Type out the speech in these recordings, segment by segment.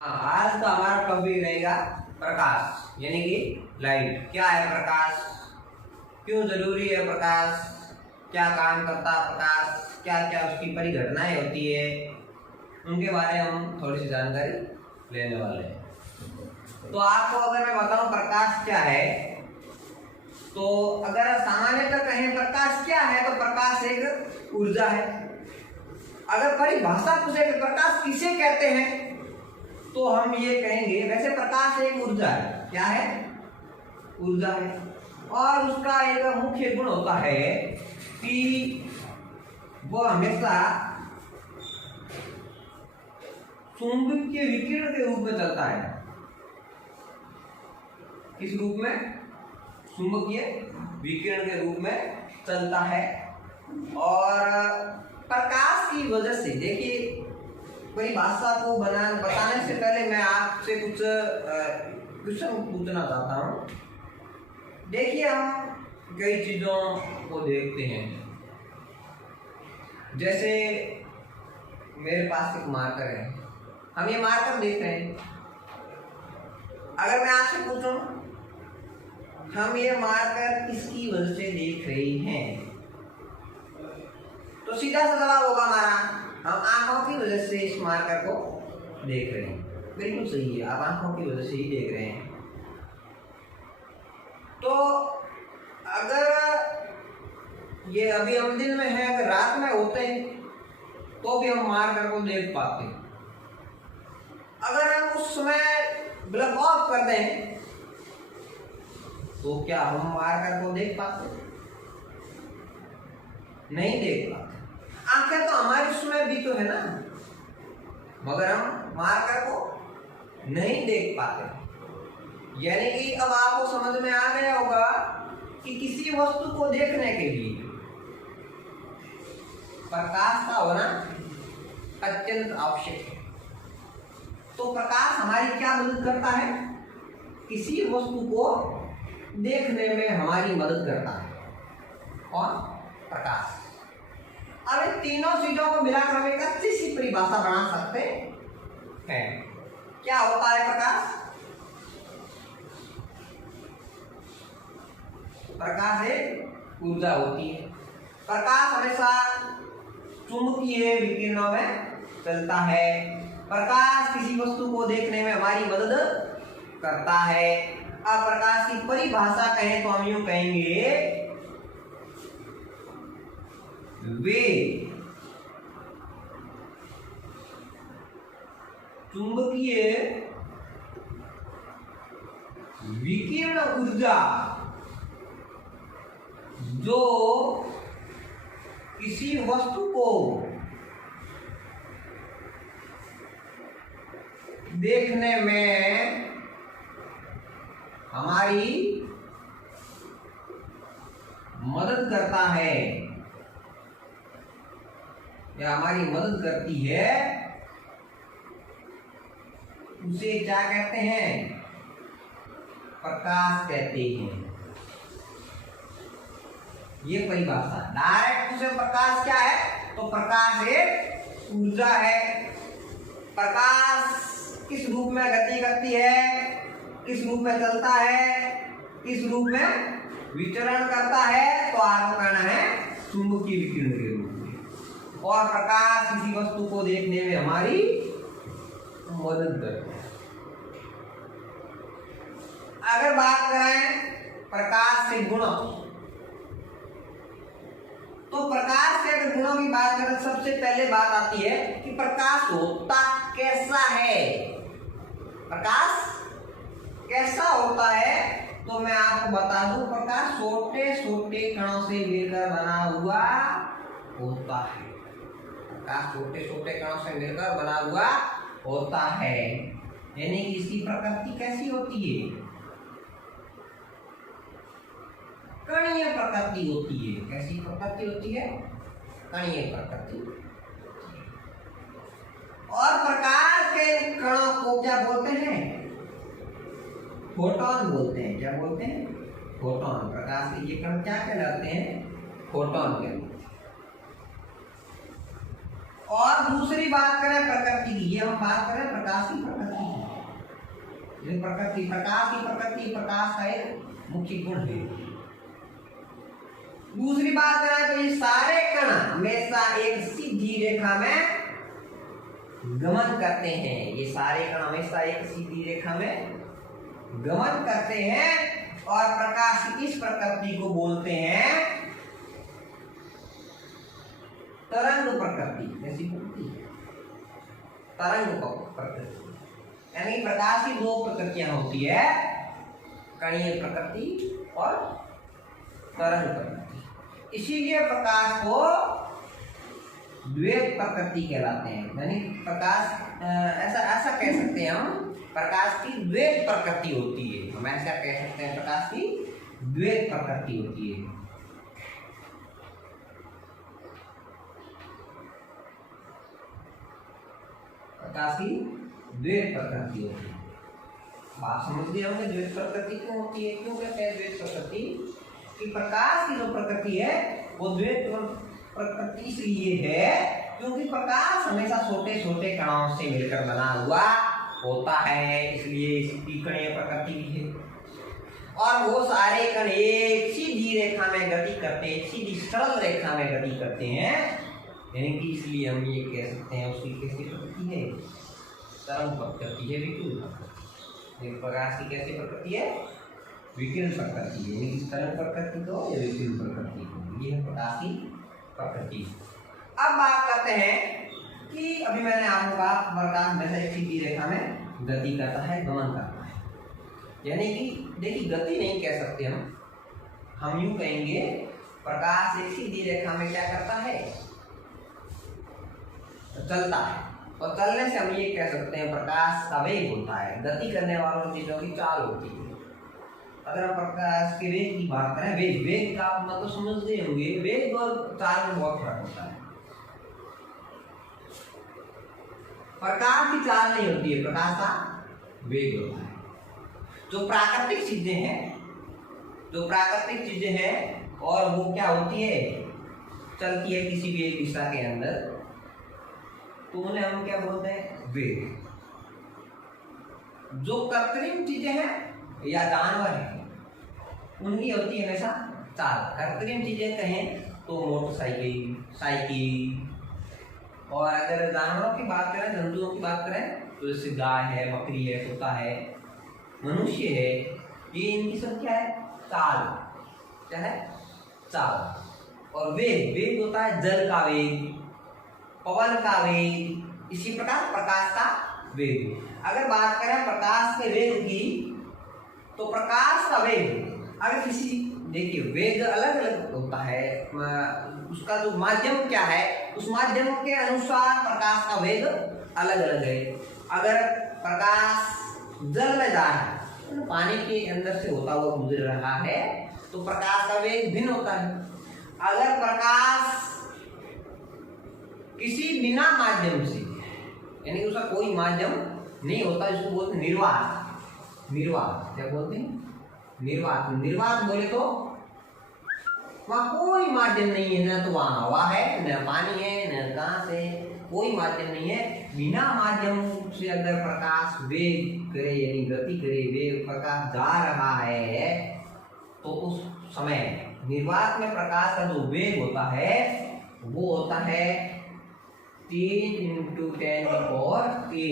आज का हमारा टॉपिक रहेगा प्रकाश यानी कि लाइट। क्या है प्रकाश, क्यों जरूरी है प्रकाश, क्या काम करता है प्रकाश, क्या क्या उसकी परिघटनाएं होती है, उनके बारे में हम थोड़ी सी जानकारी लेने वाले हैं। तो आपको अगर मैं बताऊं प्रकाश क्या है, तो अगर सामान्यतः कहें प्रकाश क्या है तो प्रकाश एक ऊर्जा है। अगर परिभाषा पूछे कि प्रकाश किसे कहते हैं तो हम ये कहेंगे, वैसे प्रकाश एक ऊर्जा है। क्या है? ऊर्जा है। और उसका एक मुख्य गुण होता है कि वह हमेशा चुंबकीय विकिरण के रूप में चलता है। किस रूप में? चुंबकीय विकिरण के रूप में चलता है। और प्रकाश की वजह से देखिए, परिभाषा को बताने से पहले मैं आपसे कुछ क्वेश्चन पूछना चाहता हूँ। देखिए, हम कई चीजों को देखते हैं, जैसे मेरे पास एक मार्कर है, हम ये मार्कर देख रहे हैं। अगर मैं आपसे पूछूं हम ये मार्कर किसकी वजह से देख रहे हैं, तो सीधा सा जवाब होगा हमारा, हम आंखों की वजह से इस मार्कर को देख रहे हैं। बिल्कुल सही है, आप आंखों की वजह से ही देख रहे हैं। तो अगर ये अभी हम दिन में है, अगर रात में होते तो भी हम मार्कर को देख पाते। अगर हम उस समय बल्ब ऑफ कर दें तो क्या हम मार्कर को देख पाते? नहीं देख पाते। आंखें तो हमारे उसमें भी तो है ना, मगर हम मार्कर को नहीं देख पाते। यानी कि अब आपको समझ में आ गया होगा कि किसी वस्तु को देखने के लिए प्रकाश का होना अत्यंत आवश्यक है। तो प्रकाश हमारी क्या मदद करता है? किसी वस्तु को देखने में हमारी मदद करता है। और प्रकाश, अब इन तीनों चीजों को मिलाकर हम एक अच्छी सी परिभाषा बना सकते हैं। क्या होता है प्रकाश? प्रकाश एक ऊर्जा होती है। प्रकाश हमेशा चुंबकीय विकिरणों में चलता है। प्रकाश किसी वस्तु को देखने में हमारी मदद करता है। अब प्रकाश की परिभाषा कहें तो हम यूं कहेंगे, वे चुंबकीय विकिरण ऊर्जा जो किसी वस्तु को देखने में हमारी मदद करता है या हमारी मदद करती है, उसे क्या कहते हैं? प्रकाश कहते हैं। ये परिभाषा डायरेक्ट पूछे प्रकाश क्या है तो प्रकाश एक ऊर्जा है। प्रकाश किस रूप में गति करती है, किस रूप में चलता है, किस रूप में विचरण करता है, तो आपको कहना है चुंबकीय विकिरण के रूप में। और प्रकाश किसी वस्तु को देखने में हमारी मदद करता है। अगर बात करें प्रकाश के गुणों, तो प्रकाश के अगर गुणों की बात करें, सबसे पहले बात आती है कि प्रकाश होता कैसा है। प्रकाश कैसा होता है तो मैं आपको बता दूं, प्रकाश छोटे छोटे कणों से मिलकर बना हुआ होता है। प्रकाश छोटे छोटे कणों से मिलकर बना हुआ होता है। यानी कि इसकी प्रकृति कैसी होती है? कणीय प्रकृति होती है। कैसी प्रकृति होती है? कणीय प्रकृति। और प्रकाश के कणों को क्या बोलते हैं? फोटोन बोलते हैं। क्या बोलते हैं? फोटोन। प्रकाश के ये कण क्या कहलाते हैं? फोटोन कहलाते हैं। और दूसरी बात करें प्रकृति की, ये हम बात करें प्रकाश की प्रकृति की, प्रकृति, प्रकाश की प्रकृति प्रकाश का एक मुख्य गुण है। दूसरी बात करें तो ये सारे कण हमेशा एक सीधी रेखा में गमन करते हैं। ये सारे कण हमेशा एक सीधी रेखा में गमन करते हैं और प्रकाश की इस प्रकृति को बोलते हैं तरंग प्रकृति। कैसी प्रकृति? तरंग प्रकृति। यानी प्रकाश की दो प्रकृतियां होती है, कणीय प्रकृति और तरंग प्रकृति। इसीलिए प्रकाश को द्वैत प्रकृति कहलाते हैं। यानी प्रकाश ऐसा कह सकते हैं हम, प्रकाश की द्वैत प्रकृति होती है। हम ऐसा कह सकते हैं प्रकाश की द्वैत प्रकृति होती है। प्रकाश की द्वैत प्रकृति होती है। बात समझ गए होंगे द्वैत प्रकृति क्यों होती है, क्यों कहते हैं द्वैत प्रकृति? कि प्रकाश की जो प्रकृति है वो द्वैत प्रकृति इसलिए है क्योंकि प्रकाश हमेशा छोटे छोटे कणों से मिलकर बना हुआ होता है, इसलिए इसकी कणीय प्रकृति भी है। और वो सारे कण एक सीधी रेखा में गति करते हैं, सीधी सरल रेखा में गति करते हैं, यानी कि इसलिए हम ये कह सकते हैं उसकी कैसी प्रकृति है? तरंग प्रकृति है, विकिरण प्रकृति। प्रकाश की कैसी प्रकृति है? विकिरण प्रकृति है। यानी कि तरंग प्रकृति को या विकिरण प्रकृति को, ये है प्रकाश की प्रकृति। अब बात करते हैं कि अभी मैंने आपको कहा प्रकाश हमेशा एक सीधी रेखा में गति करता है, गमन करता है। यानी कि देखिए गति नहीं कह सकते हम यूं कहेंगे प्रकाश एक सीधी रेखा में क्या करता है? चलता है। और चलने से हम ये कह सकते हैं प्रकाश का वेग होता है। गति करने वालों चीजों की चाल होती है। अगर हम प्रकाश के वेग की बात करें, वेग का आप मतलब समझ गए होंगे, वेग और चाल में बहुत फर्क होता है। प्रकाश की चाल नहीं होती है, प्रकाश का वेग होता है। जो प्राकृतिक चीजें हैं और वो क्या होती है? चलती है किसी भी एक दिशा के अंदर, तो उन्हें हम क्या बोलते हैं? वेग। जो कृत्रिम चीजें हैं या जानवर हैं उनकी होती है हमेशा चाल। कृत्रिम चीजें कहें तो मोटरसाइकिल, साइकिल, और अगर जानवरों की बात करें, जंतुओं की बात करें तो जैसे गाय है, बकरी है, कुत्ता है, मनुष्य है, ये इनकी सब क्या है? चाल। क्या है? चाल। और वेग होता है जल का वेग, पवन का वेग, इसी प्रकार प्रकाश का वेग। अगर बात करें प्रकाश के वेग की तो प्रकाश का वेग अगर किसी, देखिए वेग अलग अलग होता है, उसका जो माध्यम क्या है उस माध्यम के अनुसार प्रकाश का वेग अलग अलग है। अगर प्रकाश जल में जा रहा है, पानी के अंदर से होता हुआ गुजर रहा है, तो प्रकाश का वेग भिन्न होता है। अगर प्रकाश किसी बिना माध्यम से, यानी उसका कोई माध्यम नहीं होता, जिसको बोलते हैं निर्वात। क्या बोलते हैं? निर्वात बोले तो वहाँ कोई माध्यम नहीं है, न तो वहाँ हवा है, न पानी है, न कहाँ से, कोई माध्यम नहीं है। बिना माध्यम से अगर प्रकाश वेग करे यानी गति करे, वेग प्रकाश जा रहा है, तो उस समय निर्वात में प्रकाश का जो वेग होता है वो होता है 3 × 10⁸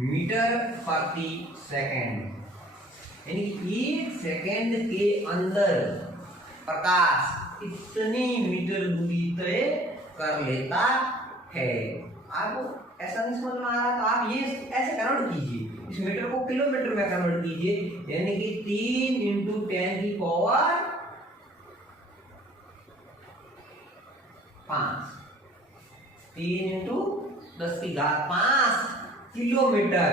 मीटर प्रति सेकेंड। यानी 1 सेकेंड के अंदर प्रकाश इतनी मीटर दूरी तय कर लेता है। आपको ऐसा नहीं समझ में आ रहा तो आप ये ऐसे कन्वर्ट कीजिए, इस मीटर को किलोमीटर में कन्वर्ट कीजिए, यानी कि 3 × 10⁵ 3 × 10⁵ किलोमीटर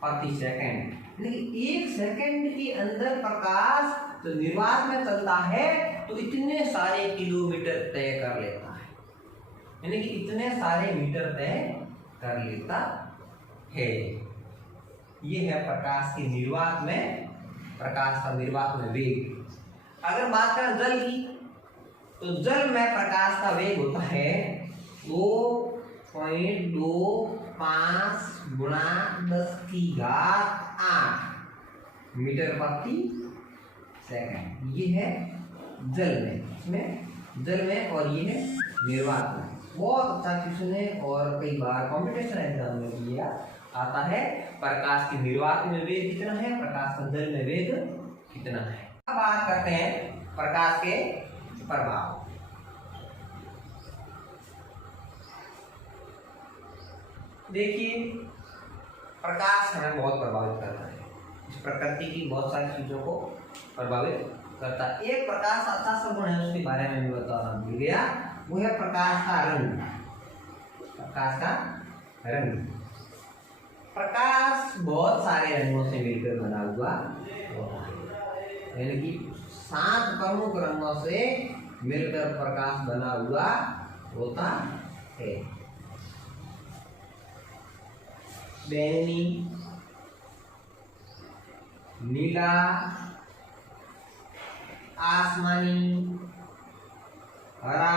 प्रति सेकेंड। यानी 1 सेकेंड के अंदर प्रकाश तो निर्वात में चलता है तो इतने सारे किलोमीटर तय कर लेता है, यानी कि इतने सारे मीटर तय कर लेता है। ये है प्रकाश के निर्वात में, प्रकाश का निर्वात में वेग। अगर बात करें जल की, तो जल में प्रकाश का वेग होता है 2.2 5×10⁸ मीटर प्रति सेकंड। ये है जल में, इसमें जल में, और ये है निर्वात में। बहुत अच्छा क्वेश्चन है और कई बार कॉम्पिटिशन एग्जाम में भी आता है। प्रकाश की निर्वात में वेग कितना है, प्रकाश का जल में वेग कितना है। अब बात करते हैं प्रकाश के प्रभाव। देखिए, प्रकाश हमें बहुत प्रभावित करता है, इस प्रकृति की बहुत सारी चीजों को प्रभावित करता है। एक प्रकाश अच्छा सा गुण है, उसके बारे में भी बताना भूल गया, वो है प्रकाश का रंग। प्रकाश का रंग, प्रकाश बहुत सारे रंगों से मिलकर बना हुआ होता है, यानी कि 7 प्रमुख रंगों से मिलकर प्रकाश बना हुआ होता है। बैंगनी, नीला, आसमानी, हरा,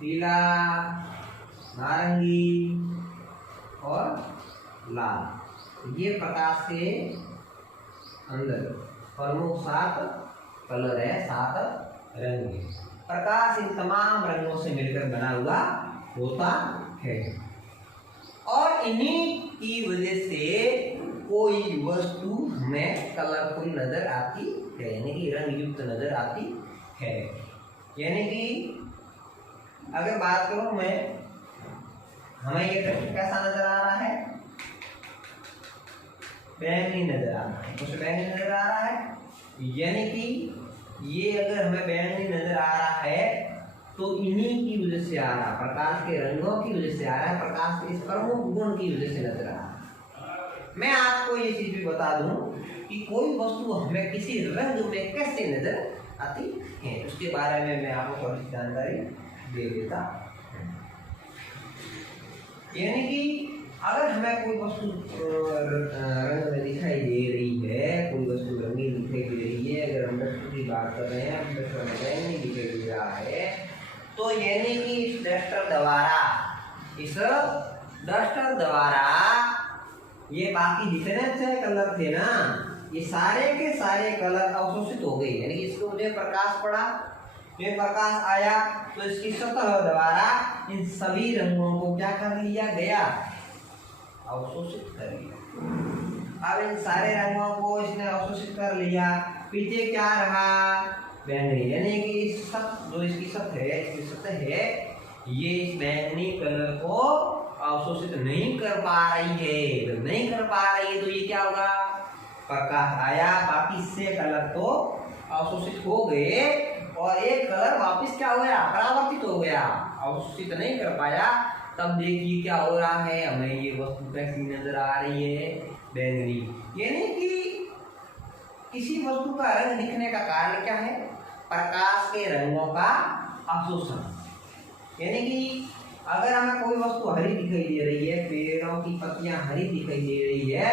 पीला, नारंगी और लाल, ये प्रकाश के अंदर प्रमुख 7 कलर है, 7 रंग है। प्रकाश इन तमाम रंगों से मिलकर बना हुआ होता है और इन्हीं की वजह से कोई वस्तु हमें कलरफुल नजर आती है, यानी कि रंग युक्त नजर आती है। यानी कि अगर बात करूं मैं, हमें ये दृश्य कैसा नजर आ रहा है, बैंगनी नजर आ रहा है, कुछ बैंगनी नजर आ रहा है, यानी कि ये अगर हमें बैंगनी नजर आ रहा है तो इन्हीं की वजह से आ रहा है, प्रकाश के रंगों की वजह से आ रहा है, प्रकाश के इस प्रमुख गुण की वजह से नजर आ रहा है। मैं आपको ये चीज भी बता दूं कि कोई वस्तु हमें किसी रंग में कैसे नजर आती है, उसके बारे में मैं आपको थोड़ी जानकारी दे देता हूं। यानी कि अगर हमें कोई वस्तु रंग में दिखाई दे रही है, कोई वस्तु रंगीन दिखाई दे रही है, अगर हम डस्टर की बात कर रहे हैं, हम डस्टर में बैंगनी दिखाई दे रहा है, तो यानी कि इस डस्टर द्वारा ये बाकी जितने अच्छे कलर थे ना, ये सारे के सारे कलर अवशोषित हो गए। यानी कि इसको मुझे प्रकाश पड़ा, ये प्रकाश आया तो इसकी सतह द्वारा इन सभी रंगों को क्या कर लिया गया, अवशोषित कर लिया। अब इन सारे रंगों को इसने अवशोषित कर लिया, पीछे क्या रहा, बैंगनी, यानी कि जो इसकी सतह है, इसकी सतह है, ये इस बैंगनी कलर को अवशोषित नहीं कर पा रही है। जब नहीं कर पा रही है तो ये क्या होगा, प्रकाश आया, बाकी से कलर तो अवशोषित हो गए और एक कलर वापस क्या हो गया, परावर्तित हो गया, अवशोषित नहीं कर पाया। तब देखिए क्या हो रहा है, हमें ये वस्तु कैसी नजर आ रही है, बैंगनी। यानी कि किसी वस्तु का रंग दिखने का कारण क्या है, प्रकाश के रंगों का अवशोषण। यानी कि अगर हमें कोई वस्तु हरी दिखाई दे रही है, पेड़ों की पत्तियां हरी दिखाई दे रही है,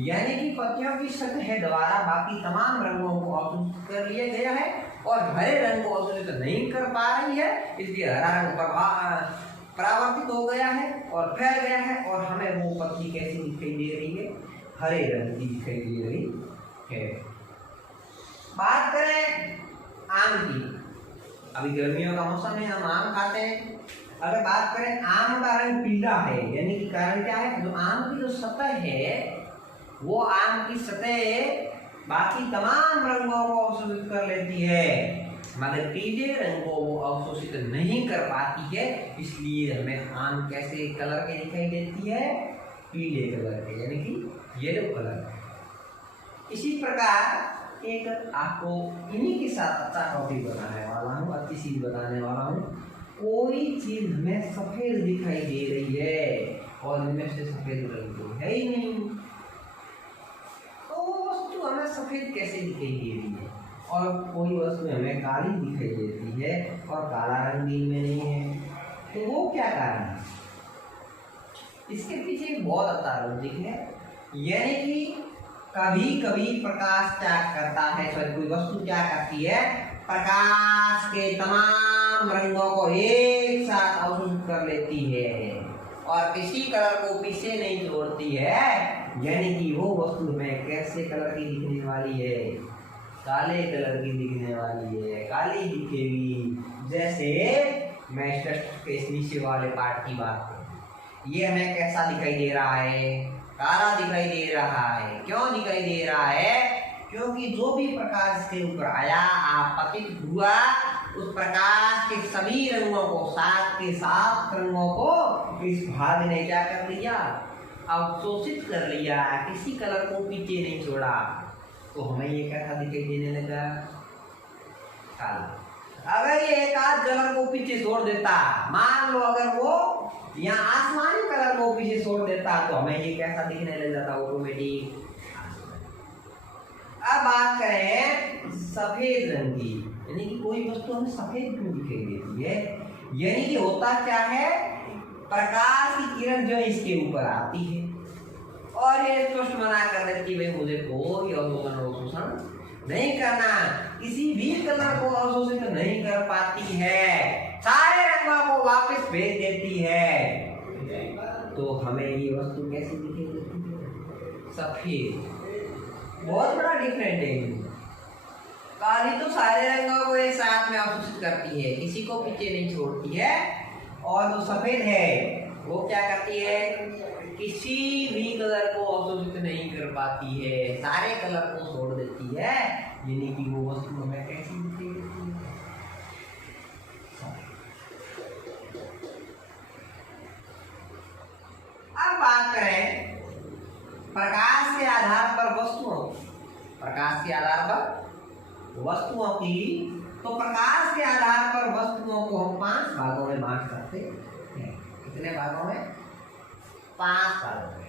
यानी कि पत्तियों की सतह द्वारा बाकी तमाम रंगों को अवशोषित कर लिया गया है और हरे रंग को अवशोषित नहीं कर पा रही है, इसलिए हरा रंग परावर्तित हो गया है और फैल गया है और हमें वो पत्ती कैसी दिखाई दे रही है, हरे रंग की दिखाई दे रही है। बात करें आम की, अभी गर्मियों का मौसम है, हम आम खाते हैं। अगर बात करें आम का रंग पीला है, यानी कि कारण क्या है, जो आम की जो सतह है वो आम की सतह बाकी तमाम रंगों को अवशोषित कर लेती है, मगर पीले रंग को वो अवशोषित नहीं कर पाती है, इसलिए हमें आम कैसे कलर के दिखाई देती है, पीले कलर के, यानी कि येलो कलर। इसी प्रकार एक आपको इन्हीं के साथ अच्छा टॉपिक बताने वाला हूँ, अच्छी चीज बताने वाला हूँ। कोई चीज हमें सफेद दिखाई दे रही है और इनमें से सफेद रंग तो है ही नहीं, तो वो वस्तु हमें सफेद कैसे दिखाई दे रही है, और कोई वस्तु हमें काली दिखाई देती है और काला रंग भी में नहीं है, तो वो क्या कारण है, इसके पीछे बहुत अच्छा लॉजिक है। यानी कि कभी कभी प्रकाश क्या करता है, कोई वस्तु क्या करती है, प्रकाश के तमाम रंगों को एक साथ अवशोषित कर लेती है और किसी कलर को पीछे नहीं छोड़ती है, यानी कि वो वस्तु में कैसे कलर की दिखने वाली है, काले कलर की दिखने वाली है, काली दिखेगी। जैसे मैं टेस्ट के नीचे वाले पार्ट की बात करूं, ये हमें कैसा दिखाई दे रहा है, काला दिखाई दे रहा है। क्यों दिखाई दे रहा है? क्योंकि जो भी प्रकाश इसके ऊपर आया, आपतित हुआ, उस प्रकाश के सभी रंगों को, साथ के साथ रंगों को इस भाग ने क्या कर लिया, अवशोषित कर लिया, किसी कलर को पीछे नहीं छोड़ा। तो हमें ये कैसा दिखाई देने लगा, काला। अगर ये एक आध कलर को पीछे छोड़ देता, मान लो अगर वो यहाँ आसमानी कलर को पीछे छोड़ देता, तो हमें ये कैसा दिखने लग जाता ऑटोमेटिक। अब बात करें सफेद रंग की, यानी कि कोई वस्तु हमें सफेद क्यों दिखाई देती है, यानी कि होता क्या है, प्रकाश की किरण जो इसके ऊपर आती है और ये स्पष्ट मना कर देती है, भाई मुझे कोई अवशोषण नहीं करना, किसी भी कलर को अवशोषित नहीं कर पाती है, सारे रंगों को वापस भेज देती है। तो हमें ये वस्तु कैसी दिखाई देती है, सफेद। बहुत बड़ा डिफरेंट है। काली तो सारे रंगों को एक साथ में अवशोषित करती है, किसी को पीछे नहीं छोड़ती है, और जो सफेद है वो क्या करती है, किसी भी कलर को अवशोषित नहीं कर पाती है, सारे कलर को छोड़ देती है, यानी कि वो वस्तु हमें कैसी दिखाई देती है। अब बात करें प्रकाश के आधार पर वस्तुओं, प्रकाश के आधार पर वस्तुओं की, तो प्रकाश के आधार पर वस्तुओं को हम 5 भागों में बांट सकते हैं। कितने भागों में? 5 भागों में।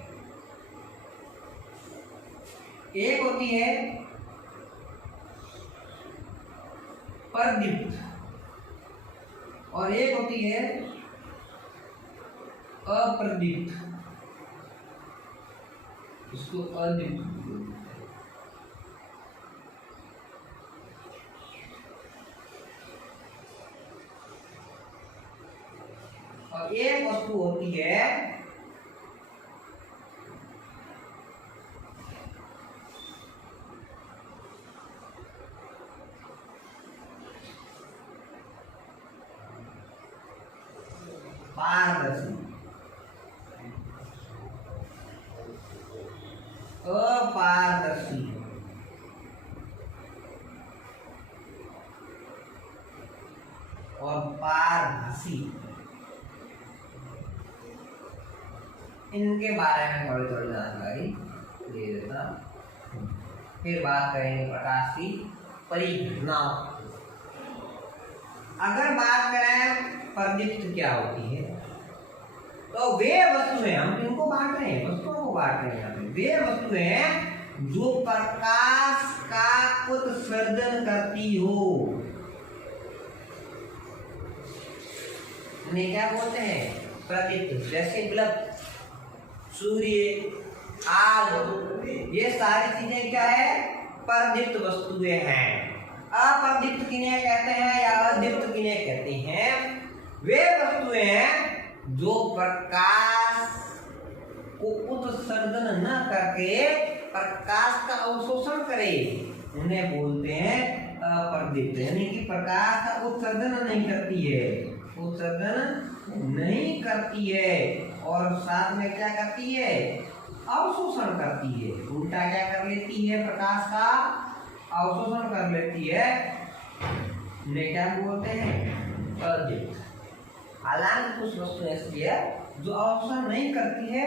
एक होती है परदीप्त और एक होती है अप्रदीप्त, इसको अदीप्त। और एक वस्तु होती है पारदर्शी, अपारदर्शी, और पारभासी। इनके बारे में थोड़ी थोड़ी जानकारी दे देता। फिर बात करेंगे प्रकाश की परिघटनाओं। अगर बात करें परदीप्त क्या होती है, तो वे वस्तुएं, हम इनको बांट रहे हैं, वस्तुओं को बांट रहे हैं यहाँ पे, वे वस्तुएं जो प्रकाश का उत्सर्जन करती हो, उन्हें क्या बोलते हैं, प्रदीप्त। जैसे बल्ब, सूर्य, आग, ये सारी चीजें क्या है, परदीप्त वस्तुएं हैं। अप्रदीप्त किन्हें कहते हैं या अदीप्त किन्हें कहते हैं, वे वस्तुएं हैं जो प्रकाश को उत्सर्जन न करके प्रकाश का अवशोषण करे, उन्हें बोलते हैं अप्रदीप्त। यानी कि प्रकाश का उत्सर्जन नहीं करती है, उत्सर्जन नहीं करती है, और साथ में क्या करती है, अवशोषण करती है। उल्टा क्या कर लेती है, प्रकाश का अवशोषण कर लेती है, उन्हें क्या बोलते हैं, अदीप्त। हालांकि कुछ वस्तु ऐसी है जो अवशोषण नहीं करती है,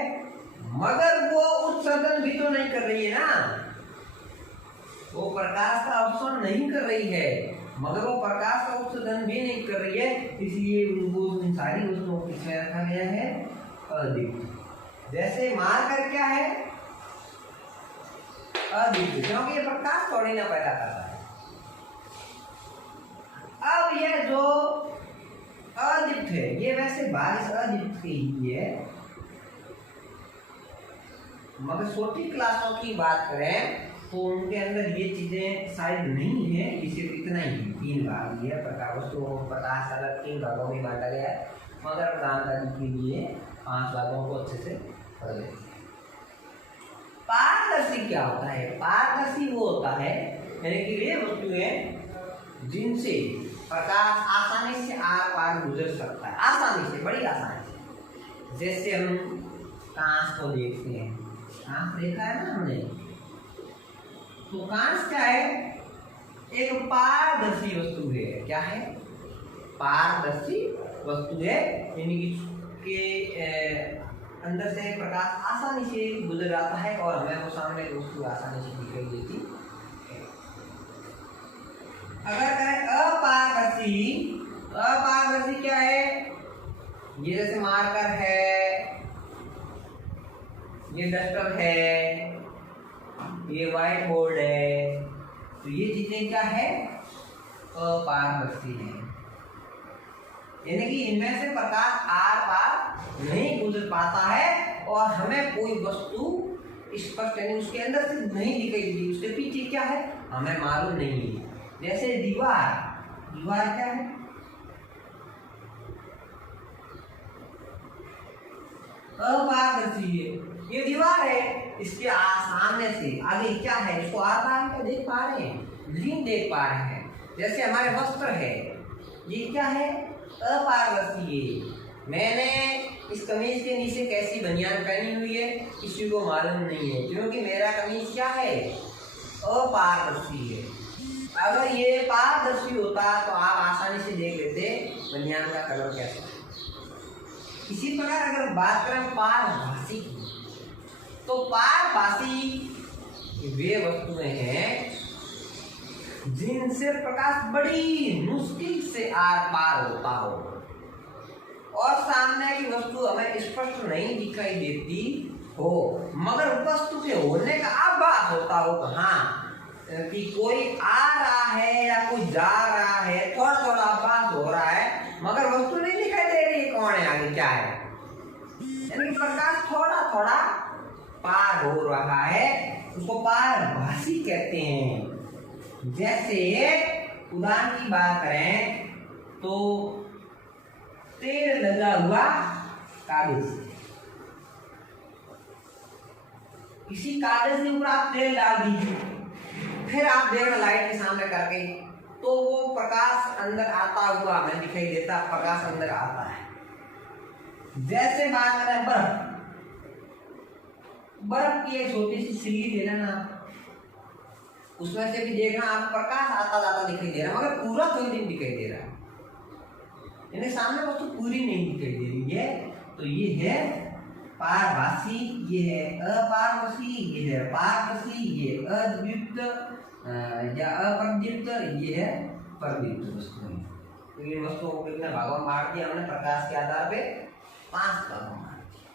मगर वो उत्सर्जन भी तो नहीं कर रही है ना, वो प्रकाश का अवशोषण नहीं कर रही है, मगर वो प्रकाश का उत्सर्जन भी नहीं कर रही है, इसलिए उनको उन सारी वस्तुओं को किसमें रखा गया है, अदीप्त। जैसे मार्कर क्या है, अदीप्त, क्योंकि ये प्रकाश थोड़ी ना पैदा करता है। अब ये जो अदीप्त है, ये वैसे बारिश अदीप्त की ही है, मगर छोटी क्लासों की बात करें तो उनके अंदर ये चीजें शायद नहीं है, इसे इतना ही 3 भाग दिया प्रकाश वस्तुओं को, प्रकाश अलग 3 भागों में बांटा गया है, मगर जानकारी के लिए 5 भागों को अच्छे से पढ़ लें। पारदर्शी क्या होता है? पारदर्शी वो होता है यानी कि वे वस्तुएं जिनसे प्रकाश आसानी से आर पार गुजर सकता है, आसानी से, बड़ी आसानी से। जैसे हम कांच को देखते हैं, कांच देखा है ना हमने, तो कांच क्या है? एक पारदर्शी वस्तु है। क्या है? पारदर्शी वस्तु है, यानी कि अंदर से प्रकाश आसानी से गुजर जाता है और हमें वो सामने वस्तु आसानी से दिखाई देती है। अगर करें अपारदर्शी, अपारदर्शी क्या है? ये जैसे मार्कर है, ये डस्टर है, ये व्हाइट बोर्ड है, तो ये चीजें क्या है? अपारदर्शी है, यानी कि इनमें से प्रकाश आर पार नहीं गुजर पाता है और हमें कोई वस्तु स्पष्ट यानी उसके अंदर से नहीं दिखाई देती, उसके पीछे क्या है हमें मालूम नहीं है। जैसे दीवार, दीवार क्या है? अपारदर्शी है, ये दीवार है, इसके सामने से आगे क्या है इसको आर पार क्या देख पा रहे हैं? नहीं देख पा रहे हैं। जैसे हमारे वस्त्र है, ये क्या है? अपारदर्शी है। मैंने इस कमीज के नीचे कैसी बनियान पहनी हुई है किसी को मालूम नहीं है, क्योंकि मेरा कमीज क्या है? अपारदर्शी है। अगर ये पारदर्शी होता तो आप आसानी से देख लेते बनियान का कलर कैसा है। इसी प्रकार अगर बात करें पारभासी की, तो पारभासी वे वस्तुएं हैं जिनसे प्रकाश बड़ी मुश्किल से आर पार होता हो और सामने की वस्तु हमें स्पष्ट नहीं दिखाई देती हो, मगर वस्तु के होने का आभास होता हो कि हाँ कि कोई आ रहा है या कोई जा रहा है, थोड़ा थोड़ा आभास हो रहा है, मगर वस्तु नहीं दिखाई दे रही कौन है आगे क्या है, यानी कि प्रकाश थोड़ा थोड़ा पार हो रहा है, उसको पारभासी कहते हैं। जैसे उदाहरण की बात करें तो तेल लगा हुआ कागज, किसी कागज के ऊपर आप तेल डाल दीजिए, फिर आप देख रहे लाइट के सामने करके, तो वो प्रकाश अंदर आता हुआ हमें दिखाई देता, प्रकाश अंदर आता है। जैसे बात करें बर्फ, बर्फ की एक छोटी सी सिल्ली ले लेना, उसमें से भी देखना आप प्रकाश आता जाता दिखाई दे रहा, मगर पूरा कोई नहीं दिखाई दे रहा, यानी सामने वस्तु पूरी नहीं दिखाई दे रही है। तो ये है पारभासी, ये है अपारदर्शी, ये है पारदर्शी, ये अद्वित या अप्रदीप्त, ये है प्रदीप्त वस्तुएं। तो ये वस्तुओं को कितने भागों में बांट दिया हमने प्रकाश के आधार पे? 5 भागों में बांट दिया।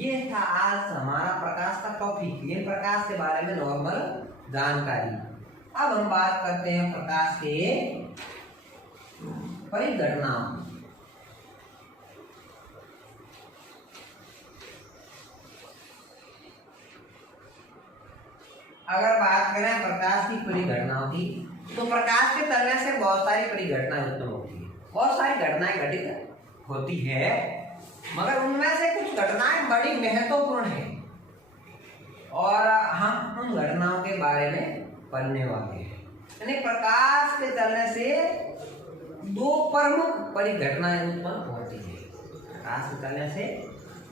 ये था आज हमारा प्रकाश का टॉपिक, ये प्रकाश के बारे में नॉर्मल जानकारी। अब हम बात करते हैं प्रकाश के परिघटनाओं। अगर बात करें प्रकाश की परिघटनाओं की, तो प्रकाश के तलने से बहुत सारी परिघटनाएं उत्पन्न होती है, बहुत सारी घटनाएं घटित होती है, मगर उनमें से कुछ घटनाएं बड़ी महत्वपूर्ण है और हम उन घटनाओं के बारे में पढ़ने वाले हैं। यानी प्रकाश के चलने से 2 प्रमुख परिघटनाएं उत्पन्न होती है। प्रकाश के चलने से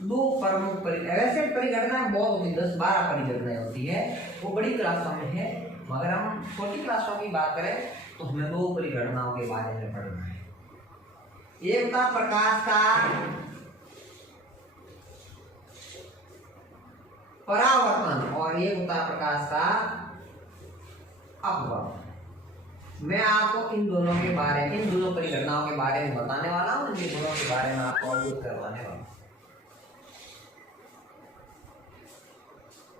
2 प्रमुख ऐसे परिघटनाएं बहुत होती, 10-12 परिघटनाएं होती है, वो बड़ी क्लासों में है, मगर हम छोटी क्लासों की बात करें तो हमें 2 परिघटनाओं के बारे में पढ़ना है। एक था प्रकाश का परावर्तन और एक होता है प्रकाश का अपवर्तन। मैं आपको इन दोनों के बारे में, इन दोनों परिघटनाओं के बारे में बताने वाला हूँ, इन दोनों के बारे में आपको अवगत करवाने वाला हूँ।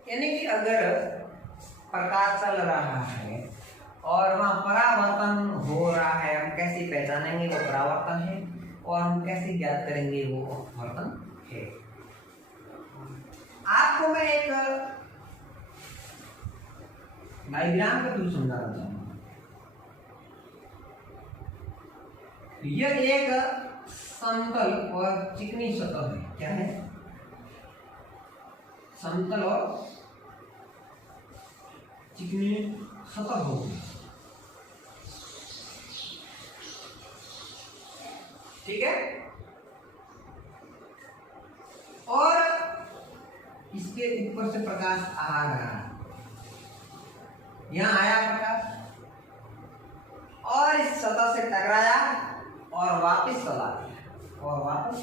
यानी कि अगर प्रकाश चल रहा है और वहाँ परावर्तन हो रहा है, हम कैसे पहचानेंगे वो परावर्तन है और हम कैसे ज्ञात करेंगे वो अपवर्तन है। आपको मैं एक डायग्राम के थ्रू समझाना चाहूंगा। यह एक समतल और चिकनी सतह है। क्या है? समतल और चिकनी सतह होगी। ठीक है, और इसके ऊपर से प्रकाश आ रहा है, यहां आया प्रकाश और इस सतह से टकराया और वापस चला गया और वापस।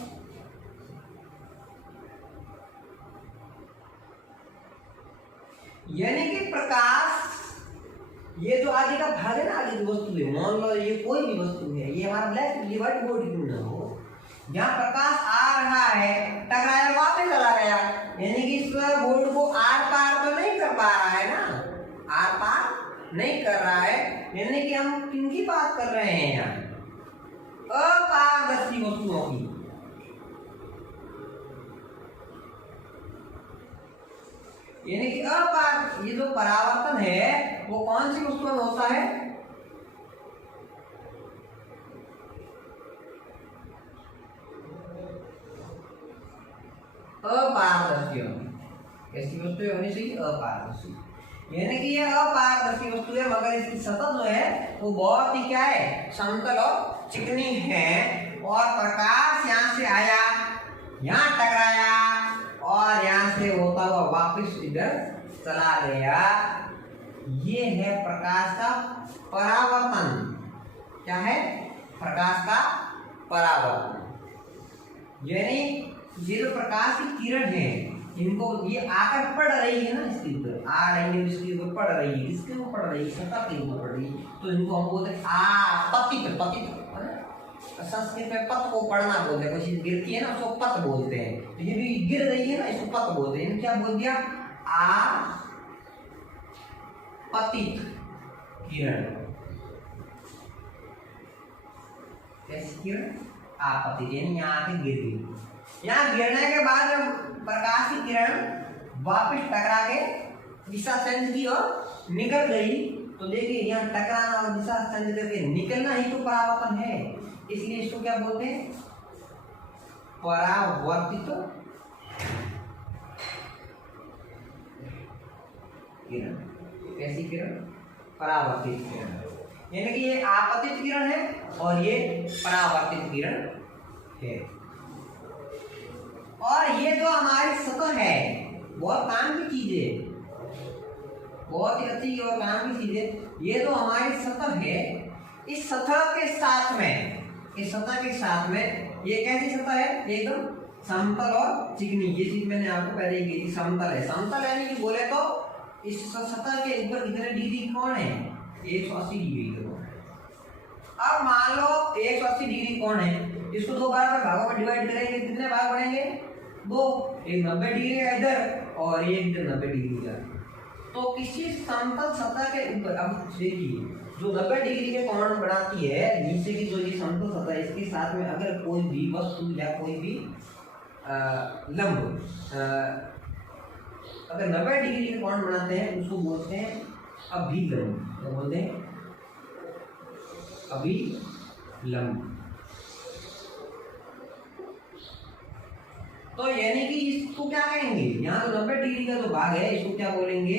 यानी कि प्रकाश, ये जो आगे का भाग है ना, आगे जो वस्तु है, मान लो ये कोई भी वस्तु है, ये हमारा ब्लैक व्हाइट बोर्ड क्यों ना हो, यहाँ प्रकाश आ रहा है, टकराया वापस चला गया, यानी कि इस बोर्ड को आर पार तो नहीं कर पा रहा है ना, आर पार नहीं कर रहा है। यानी कि हम किनकी बात कर रहे हैं यहाँ, अपारदर्शी वस्तुओं की। यानी कि ये जो परावर्तन है वो कौन सी वस्तुओं में होता है, अपारदर्शी। ऐसी वस्तुएं होनी चाहिए अपारदर्शी, यानी कि यह अपारदर्शी वस्तु है, मगर इसकी सतह जो है वो बहुत ही क्या है, समतल और चिकनी है, और प्रकाश यहाँ से आया, यहाँ टकराया और यहाँ से होता हुआ वापस इधर चला गया। ये है प्रकाश का परावर्तन। क्या है, प्रकाश का परावर्तन। यानी ये जो प्रकाश की किरण है, इनको ये आकर पड़ रही है ना, इसके ऊपर आ रही है, इसके ऊपर पड़ रही है, इसके ऊपर पड़ रही है, सतह के ऊपर पड़ रही है, तो इनको हम बोलते हैं आपतित। पतित संस्कृत में पत को पढ़ना बोलते हैं, कोई चीज गिरती है ना उसको पत बोलते हैं, तो ये भी गिर रही है ना, इसको पत बोलते हैं। क्या बोल दिया, आपतित किरण। कैसी किरण, आपतित, यानी यहाँ आके गिर गई। यहाँ गिरने के बाद जब प्रकाश की किरण वापस टकरा के दिशा चेंज की और निकल गई, तो देखिए यहाँ टकराना और दिशा चेंज करके निकलना ही तो परावर्तन है, इसलिए इसको क्या बोलते हैं, परावर्तित किरण। कैसी किरण, परावर्तित किरण। यानी कि ये आपतित किरण है और ये परावर्तित किरण है। और ये जो हमारी सतह है बहुत काम की चीज है, बहुत ही अच्छी और काम की चीज है। ये जो हमारी सतह है, इस सतह के साथ में, इस सतह के साथ में ये कैसी सतह है, एकदम समतल और चिकनी। ये चीज मैंने आपको पहले ही कही थी, समतल है। समतल यानी कि बोले तो इस सतह के ऊपर कितने डिग्री कोण है, 180 डिग्री का कोण है। अब मान लो 180 डिग्री कोण है, इसको दो भागों में डिवाइड करेंगे, कितने भाग बनेंगे, दो, एक 90 डिग्री का इधर और एक इधर 90 डिग्री का। तो किसी समतल सतह के ऊपर, अब देखिए जो 90 डिग्री के कोण बनाती है नीचे की जो ये समतल सतह है, इसके साथ में अगर कोई भी वस्तु या कोई भी लंब अगर 90 डिग्री के कोण बनाते हैं, उसको बोलते हैं अभिलंब। क्या बोलते हैं, अभिलंब। तो यानी कि इसको क्या कहेंगे, यहाँ जो 90 डिग्री का जो भाग है इसको क्या बोलेंगे,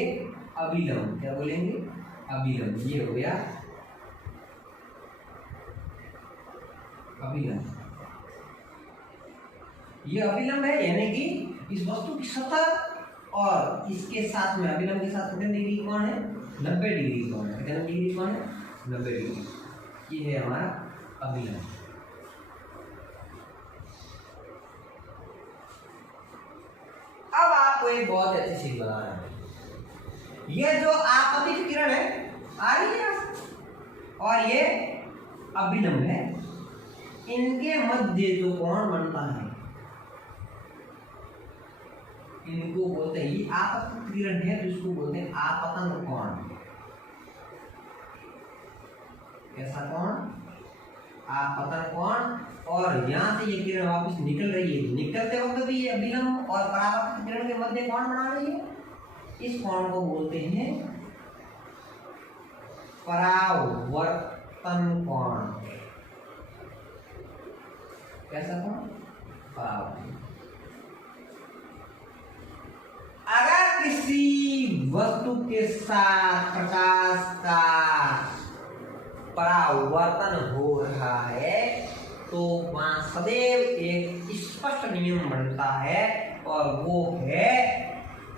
अभिलंब। क्या बोलेंगे, अभिलंब। ये हो गया अभिलंब। ये अभिलंब है, यानी कि इस वस्तु की सतह और इसके साथ में अभिलंब के साथ कितने डिग्री कोण है, 90 डिग्री कोण है। कितने डिग्री कोण है, 90 डिग्री। ये है हमारा अभिलंब। अब आपको एक बहुत अच्छी चीज बता रहा है, ये जो आपतित किरण है आ रही है और ये अभिलंब है, इनके मध्य जो कोण बनता है इनको बोलते हैं, ये आपतित किरण है तो इसको बोलते हैं आपतन कोण। कैसा कोण, आपतन कोण। और यहाँ से ये किरण वापस निकल रही है, निकलते वक्त भी ये अभिलंब और परावर्तित किरण के मध्य कोण बना रही है, इस कोण को बोलते हैं परावर्तन कोण। कैसा कोण, परावर्तन। अगर किसी वस्तु के साथ प्रकाश का परावर्तन हो रहा है तो वहां सदैव एक स्पष्ट नियम बनता है, और वो है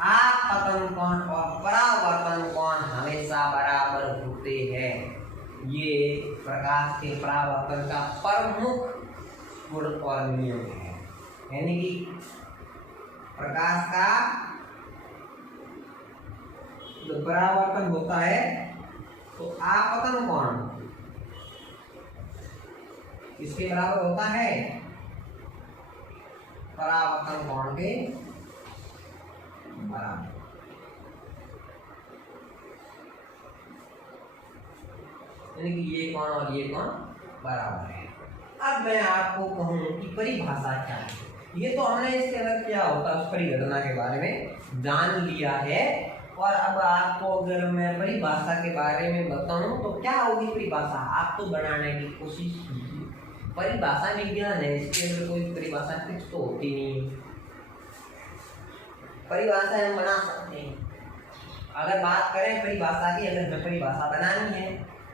आपतन कोण और परावर्तन कोण हमेशा बराबर होते हैं। ये प्रकाश के परावर्तन का प्रमुख गुण और नियम है। यानी कि प्रकाश का जो परावर्तन होता है तो आपतन कोण इसके बराबर होता है परावर्तन कोण के बराबर। यानी कि ये कोण और ये कोण बराबर है। अब मैं आपको कहूं कि परिभाषा क्या है। ये तो हमने इसके अंदर क्या होता है उस परिघटना के बारे में जान लिया है, और अब आपको अगर मैं परिभाषा के बारे में बताऊं तो क्या होगी परिभाषा, आप तो बनाने की कोशिश कीजिए। परिभाषा विज्ञान है, इसके अंदर कोई परिभाषा फिक्स तो होती नहीं। परिभाषा हम बना सकते हैं। अगर बात करें परिभाषा की, अगर हमें परिभाषा बनानी है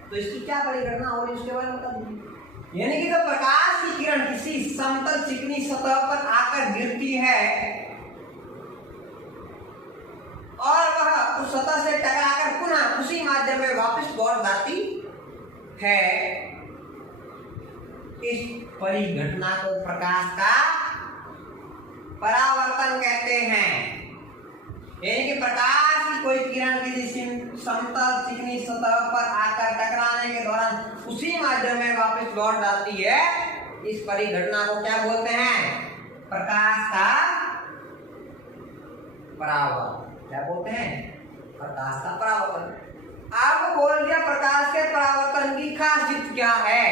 तो इसकी क्या परिघटना हो रही है उसके बारे में बता दीजिए। यानी कि जब प्रकाश की किरण किसी समतल चिकनी सतह पर आकर गिरती है और वह उस सतह से टकराकर पुनः उसी माध्यम में वापस लौट जाती है, इस परिघटना को प्रकाश का परावर्तन कहते हैं। यानी कि प्रकाश की कोई किरण किसी समतल चिकनी सतह पर आकर टकराने के दौरान उसी माध्यम में वापस लौट जाती है, इस परिघटना को क्या बोलते हैं, प्रकाश का परावर्तन। क्या बोलते हैं, प्रकाश का परावर्तन। आपको बोल दिया प्रकाश के परावर्तन की खासियत क्या है,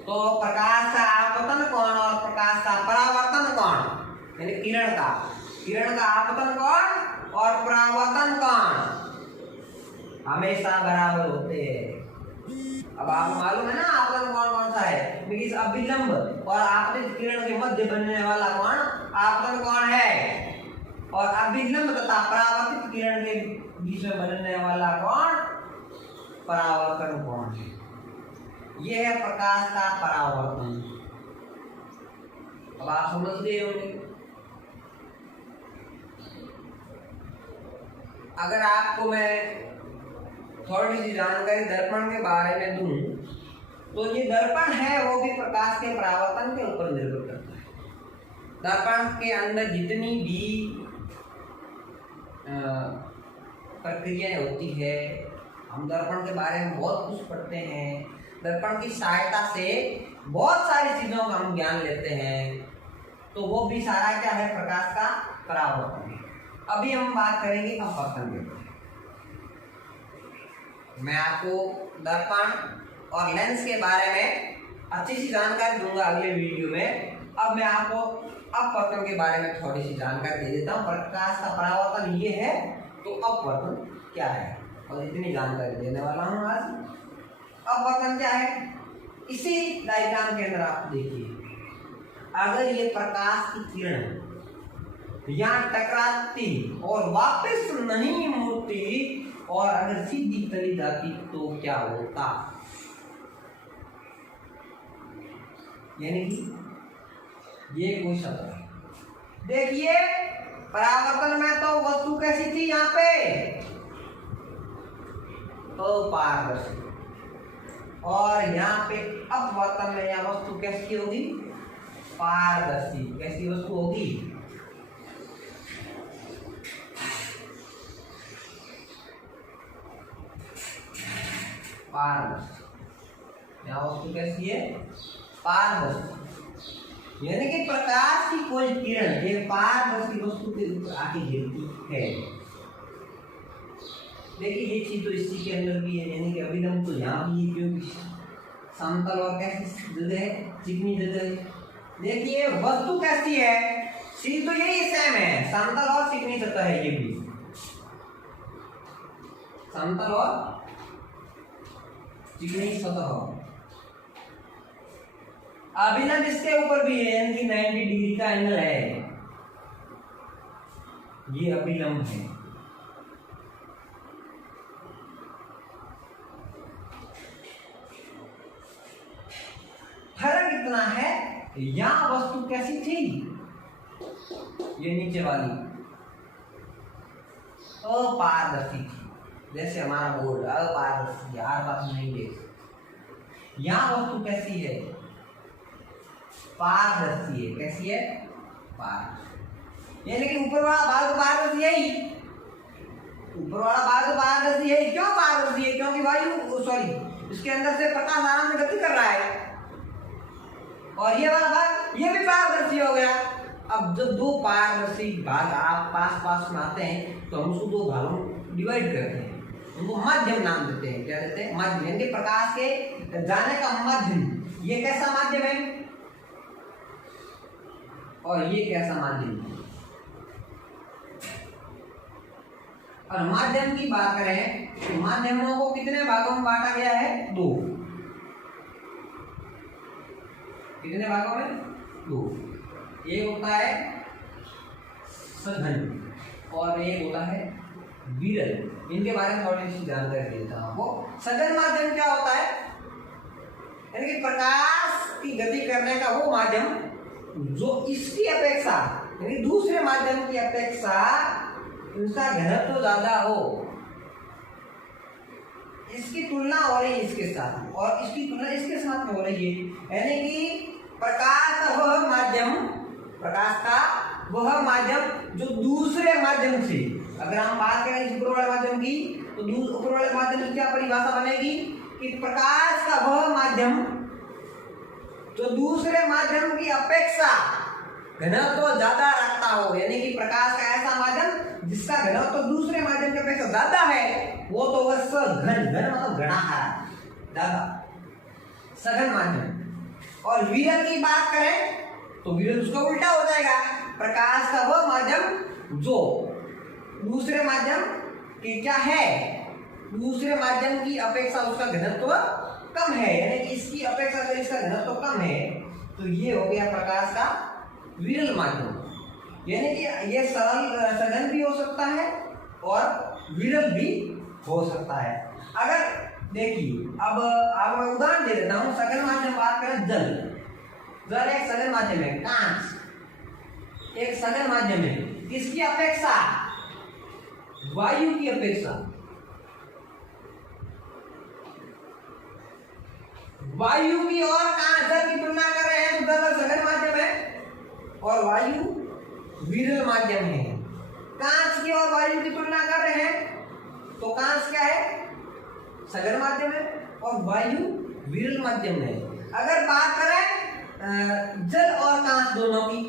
तो प्रकाश का आपतन कोण और प्रकाश का परावर्तन कोण, यानी किरण का आपतन कोण और परावर्तन कोण हमेशा बराबर होते हैं। अब आपको मालूम है ना आपतन कोण कौन सा है, इस अभिलंब और आपतित किरण के मध्य बनने वाला कोण आपतन कोण है, और अभिलंब तथा परावर्तित किरण के बीच में बनने वाला कोण परावर्तन कोण है। यह है प्रकाश का परावर्तन। अब आप समझ गए होंगे। अगर आपको मैं थोड़ी सी जानकारी दर्पण के बारे में दूं तो ये दर्पण है वो भी प्रकाश के परावर्तन के ऊपर निर्भर करता है। दर्पण के अंदर जितनी भी प्रक्रियाएं होती है, हम दर्पण के बारे में बहुत कुछ पढ़ते हैं। दर्पण की सहायता से बहुत सारी चीजों का हम ज्ञान लेते हैं, तो वो भी सारा क्या है, प्रकाश का परावर्तन है। अभी हम बात करेंगे अपवर्तन के बारे में। मैं आपको दर्पण और लेंस के बारे में अच्छी सी जानकारी दूंगा अगले वीडियो में। अब मैं आपको अपवर्तन के बारे में थोड़ी सी जानकारी दे देता हूँ। प्रकाश का परावर्तन ये है, तो अपवर्तन क्या है, और इतनी जानकारी देने वाला हूँ आज। अपवर्तन क्या है, इसी डायग्राम के अंदर आप देखिए, अगर ये प्रकाश की किरण यहाँ टकराती और वापस नहीं मुड़ती और अगर सीधी चली जाती तो क्या होता, यानी कि ये कोई सतह है। देखिए परावर्तन में तो वस्तु कैसी थी, यहाँ पे तो पारदर्शी, और यहाँ पे अपवर्तन में यह वस्तु कैसी होगी, पारदर्शी। कैसी वस्तु होगी, पारदर्शी। यहाँ वस्तु कैसी है, पारदर्शी। यानी कि प्रकाश की कोई किरण एक पारदर्शी वस्तु के ऊपर आके गिरती है। देखिए ये चीज तो इसी के अंदर भी है, यानी कि अभिलंब तो यहाँ भी है, क्योंकि समतल और कैसी जगह है, चिकनी जगह है। देखिए वस्तु कैसी है, चीज तो यही सेम है, समतल और चिकनी सतह है। ये भी समतल और चिकनी सतह। अभिलंब इसके ऊपर भी है, यानी कि 90 डिग्री का एंगल है। ये अभिलंब है। फर्क इतना है, यहां वस्तु कैसी थी, ये नीचे वाली अपारदर्शी थी, जैसे हमारा बोर्ड अपारदर्शी, हर बात नहीं देख। यहां वस्तु कैसी है, पारदर्शी है। कैसी है, पारदर्शी। यानी कि ऊपर वाला भाग पारदर्शी है ही, ऊपर वाला भाग पारदर्शी है। क्यों पारदर्शी है, क्योंकि वायु सॉरी इसके अंदर से प्रकाश आराम से गति कर रहा है, और ये वाला भाग ये भी पारदर्शी हो गया। अब जब दो पारदर्शी भाग आप पास पास में आते हैं तो हम उसको दो भागों में डिवाइड करते हैं, उनको माध्यम नाम देते हैं। क्या देते हैं, माध्यम। यानी प्रकाश के जाने का माध्यम। ये कैसा माध्यम है और ये कैसा माध्यम है। और माध्यम की बात करें तो माध्यमों को कितने भागों में बांटा गया है, दो। कितने भागों में, दो। एक होता है सघन और एक होता है विरल। इनके बारे में थोड़ी सी जानकारी देता हूं आपको। सघन माध्यम क्या होता है, यानी कि प्रकाश की गति करने का वो माध्यम जो इसकी अपेक्षा, यानी दूसरे माध्यम की अपेक्षा उसका घनत्व तो ज्यादा हो, इसकी तुलना हो रही है इसके साथ, और इसकी तुलना इसके साथ में हो रही है। यानी कि प्रकाश का वह माध्यम जो दूसरे माध्यम से, अगर हम बात करें इस ऊपर वाले माध्यम की, तो ऊपर वाले माध्यम की क्या परिभाषा बनेगी कि प्रकाश का वह माध्यम जो दूसरे माध्यम की अपेक्षा घनत्व तो ज्यादा रखता हो। यानी कि प्रकाश का ऐसा माध्यम जिसका घनत्व तो दूसरे माध्यम की अपेक्षा ज्यादा है, वो तो वह सघन, घन मतलब घनाहार, ज्यादा सघन माध्यम। और विरल की बात करें तो विरल उसका उल्टा हो जाएगा। प्रकाश का वह माध्यम जो दूसरे माध्यम की क्या है, दूसरे माध्यम की अपेक्षा उसका घनत्व कम है, यानी कि इसकी अपेक्षा अगर इसका घनत्व कम है तो ये हो गया प्रकाश का विरल माध्यम। यानी कि ये सरल सघन भी हो सकता है और विरल भी हो सकता है। अगर देखिए अब मैं उदाहरण दे देता हूँ। सघन माध्यम बात करें, जल एक सघन माध्यम है, कांच एक सघन माध्यम है। किसकी अपेक्षा, वायु की अपेक्षा, वायु की और कांच जल की तुलना कर रहे हैं तो जल सघन माध्यम है और वायु विरल माध्यम है। कांच की और वायु की तुलना कर रहे हैं तो कांच क्या है, सघन माध्यम है और वायु विरल माध्यम है। अगर बात करें जल और कांच दोनों की,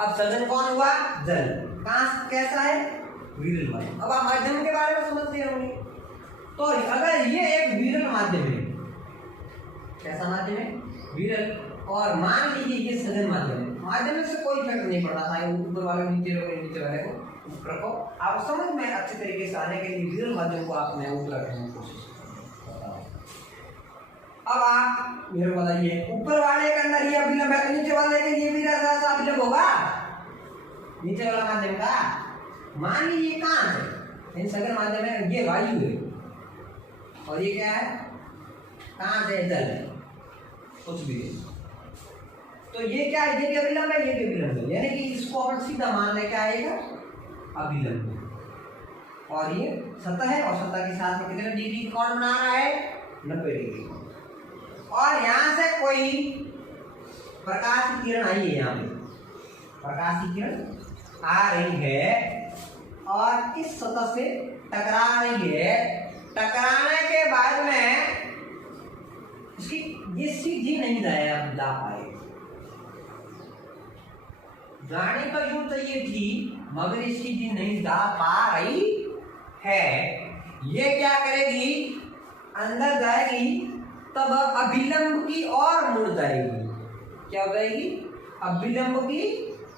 अब सघन कौन हुआ, जल, कांच कैसा है, विरल माध्यम। अब आप माध्यम के बारे में समझते होंगे। तो अगर ये एक विरल माध्यम है, कैसा माध्यम है, विरल, और मान लीजिए ये सघन माध्यम है, माध्यम से कोई फर्क नहीं पड़ता था, ऊपर वाले नीचे वाले को ऊपर रखो। आप समझ में अच्छे तरीके से आने के लिए विरल माध्यम को आपने ऊपर रखने की कोशिश। अब आप मेरे को बताइए, ऊपर वाले के अंदर ये अभिलंब है तो नीचे वाले के लिए भी ऐसा अभिलंब होगा, नीचे वाला माध्यम का। मान लीजिए कांच है, इन सघन माध्यम है, ये वायु है और ये क्या है, कांच है, जल है, कुछ भी है। तो ये क्या है, ये भी अभिलंब है, ये भी अभिलंब है। यानी कि इसको अपन सीधा मान ले क्या आएगा, अभिलंब। और ये सतह है और सतह के साथ में कितने डिग्री कोण बना रहा है, 90 डिग्री। और यहां से कोई प्रकाश की किरण आई है, यहाँ पे प्रकाश की किरण आ रही है और इस सतह से टकरा रही है। टकराने के बाद में इसकी ये सीधी नहीं जा पाए, जाने तो यूं चाहिए थी मगर ये सीधी नहीं जा पा रही है। ये क्या करेगी, अंदर जाएगी तब अभिलंब की और मुड़ जाएगी। क्या हो जाएगी, अभिलंब की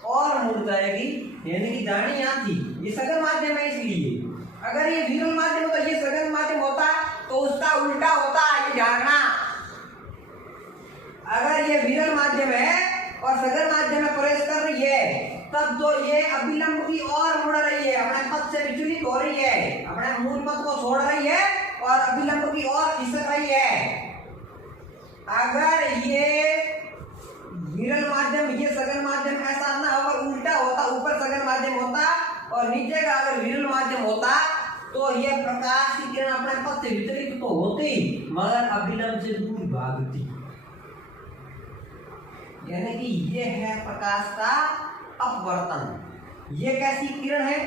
और मुड़ जाएगी। यानी कि जानी यहाँ थी, ये सघन माध्यम है, इसलिए अगर ये विरल माध्यम होता, ये सघन माध्यम होता तो उसका उल्टा होता, ये जानना। अगर ये विरल माध्यम है और सघन माध्यम में प्रवेश कर रही है तब तो ये अभिलंब की ओर मुड़ रही है, अपने पथ से विचलित हो रही है, अपने मूल पथ को छोड़ रही है और अभिलंब की ओर खिसक रही है। अगर ये विरल माध्यम, ये सघन माध्यम ऐसा ना अगर उल्टा होता, ऊपर सघन माध्यम होता और नीचे का अगर विरल माध्यम होता तो ये प्रकाश की किरण अपने पथ से विचलित तो होती मगर अभिलंब से दूर भागती। यानी कि ये है प्रकाश का अपवर्तन। ये कैसी किरण है?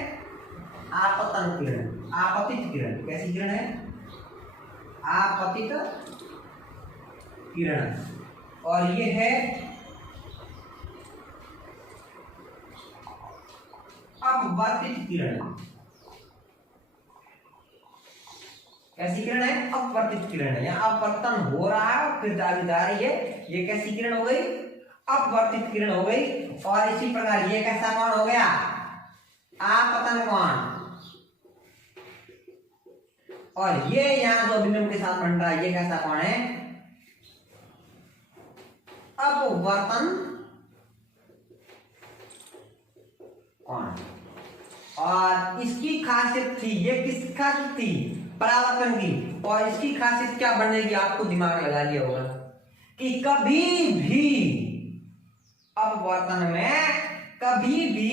आपतन किरण, आपतित किरण। कैसी किरण है? आपतित किरण। और ये है अपवर्तित किरण। कैसी किरण है? अपवर्तित किरण है। यहाँ अपवर्तन हो रहा है और फिर आगे जा रही है। ये कैसी किरण हो गई? अपवर्तित किरण हो गई। और इसी प्रकार ये कैसा कोण हो गया? आपतन कोण। और ये यहाँ जो अभिलंब के साथ बन रहा है ये कैसा कोण है? अपवर्तन कोण। और इसकी खासियत थी, ये किसकी खासियत थी? परावर्तन की। और इसकी खासियत क्या बनेगी? आपको दिमाग लगा लिया होगा कि कभी भी अपवर्तन में कभी भी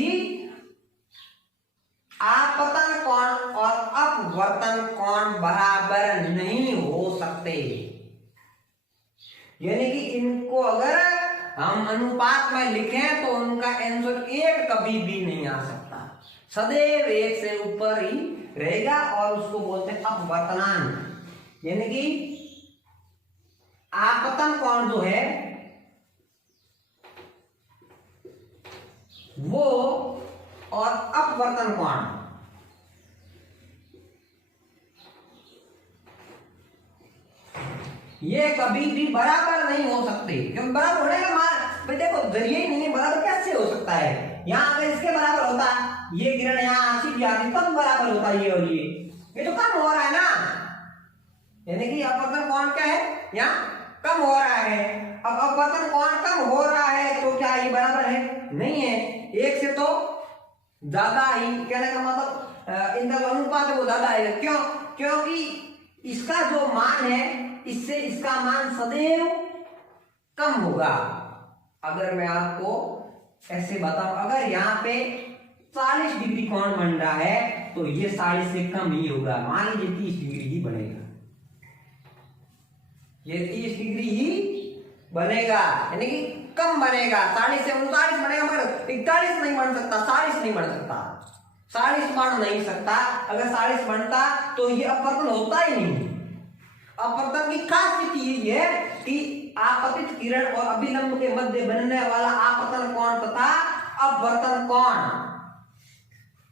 आपतन कोण और अपवर्तन कोण बराबर नहीं हो सकते। यानी कि इनको अगर हम अनुपात में लिखें तो उनका आंसर एक कभी भी नहीं आ सकता, सदैव एक से ऊपर ही रहेगा और उसको बोलते हैं अपवर्तनांक। यानी कि आपतन कोण जो है वो और अपवर्तन कोण ये कभी भी बराबर नहीं हो सकते। क्यों बराबर होने का मान भाई देखो जरिए ही नहीं, बराबर कैसे हो सकता है? यहाँ अगर इसके बराबर होता, ये किरण यहाँ आती भी आती तब बराबर होता ये और ये तो कम हो रहा है ना। यानी कि अपवर्तन कोण क्या है? यहाँ कम हो रहा है। अब अपवर्तन कोण कम हो रहा है तो क्या ये बराबर है? नहीं है। एक से तो ज्यादा ही, कहने का मतलब इनका जो अनुपात है वो ज्यादा है। क्यों? क्योंकि इसका जो मान है इससे इसका मान सदैव कम होगा। अगर मैं आपको ऐसे बताऊं, अगर यहाँ पे 40 डिग्री कोण बन रहा है तो ये 40 से कम ही होगा। मान लीजिए 30 डिग्री ही बनेगा, ये 30 डिग्री ही बनेगा, यानी कि कम बनेगा। 40 से 39 बनेगा मगर 41 नहीं बन सकता, 40 नहीं बन सकता, 40 बन नहीं सकता। अगर 40 बनता तो ये अपवर्तन होता ही नहीं। अपवर्तन की खासियत ये है कि आपतित किरण और अभिलंब के मध्य बनने वाला आपतन कोण तथा अपवर्तन कोण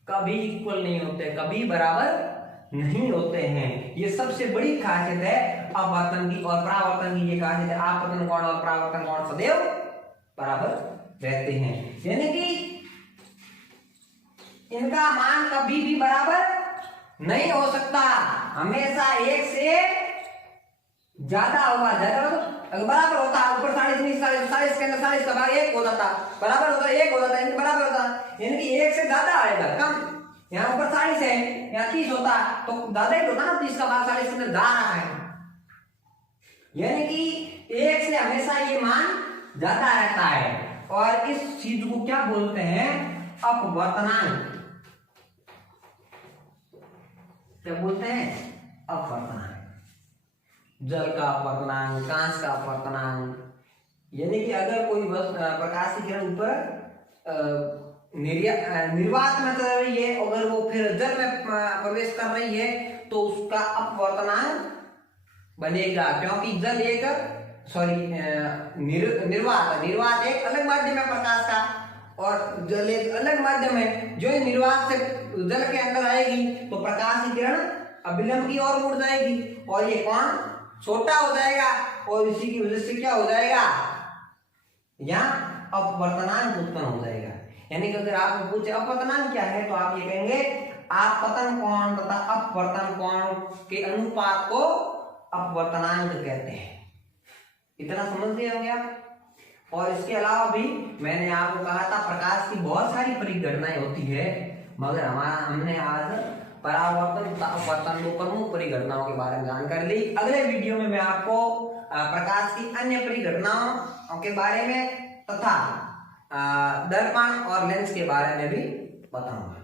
कभी इक्वल नहीं होते, कभी बराबर नहीं होते हैं। ये सबसे बड़ी खासियत है अपवर्तन की और परावर्तन की। ये खासियत है आपतन कोण और परावर्तन कोण सदैव बराबर रहते हैं। यानी कि इनका मान कभी भी बराबर नहीं हो सकता, हमेशा एक से ज्यादा होगा। ज्यादा अगर बराबर होता ऊपर 40 40 के अंदर 40 का भाग 1 हो जाता, बराबर होता 1 हो जाता, इनके बराबर होता, यानी कि 1 से ज्यादा आएगा कम। यहाँ ऊपर 40 है, यहाँ 30 होता तो ज्यादा ही होता ना, 30 का भाग 40 के अंदर जा रहा है। यानी कि 1 से हमेशा ये मान ज्यादा रहता है। और इस चीज को क्या बोलते हैं? अपवर्तनांक। क्या बोलते हैं? अपवर्तनांक। जल का अपवर्तनांक, कांच का अपवर्तनांक। यानी कि अगर कोई प्रकाश की किरण ऊपर निर्वात में चल रही है, अगर वो फिर जल में प्रवेश कर रही है तो उसका अपवर्तनांक बनेगा। क्योंकि जल एक निर्वात एक अलग माध्यम है प्रकाश का और जल एक अलग माध्यम है। जो निर्वात से जल के अंदर आएगी तो प्रकाश की किरण अभिलंब की ओर मुड़ जाएगी और ये कोण छोटा हो जाएगा और इसी की वजह से क्या हो जाएगा? यहाँ अपवर्तनांक उत्पन्न हो जाएगा। यानी कि अगर आप पूछे अपवर्तनांक क्या है तो आप ये कहेंगे आपतन कोण तथा अपवर्तन कोण के अनुपात को अपवर्तनांक कहते हैं। इतना समझ गए होंगे आप? और इसके अलावा भी मैंने आपको कहा था प्रकाश की बहुत सारी परिघटनाएं होती है, मगर हमने आज परावर्तन अपवर्तन दो प्रमुख परिघटनाओं के बारे में जानकारी ली। अगले वीडियो में मैं आपको प्रकाश की अन्य परिघटनाओं के बारे में तथा दर्पण और लेंस के बारे में भी बताऊंगा।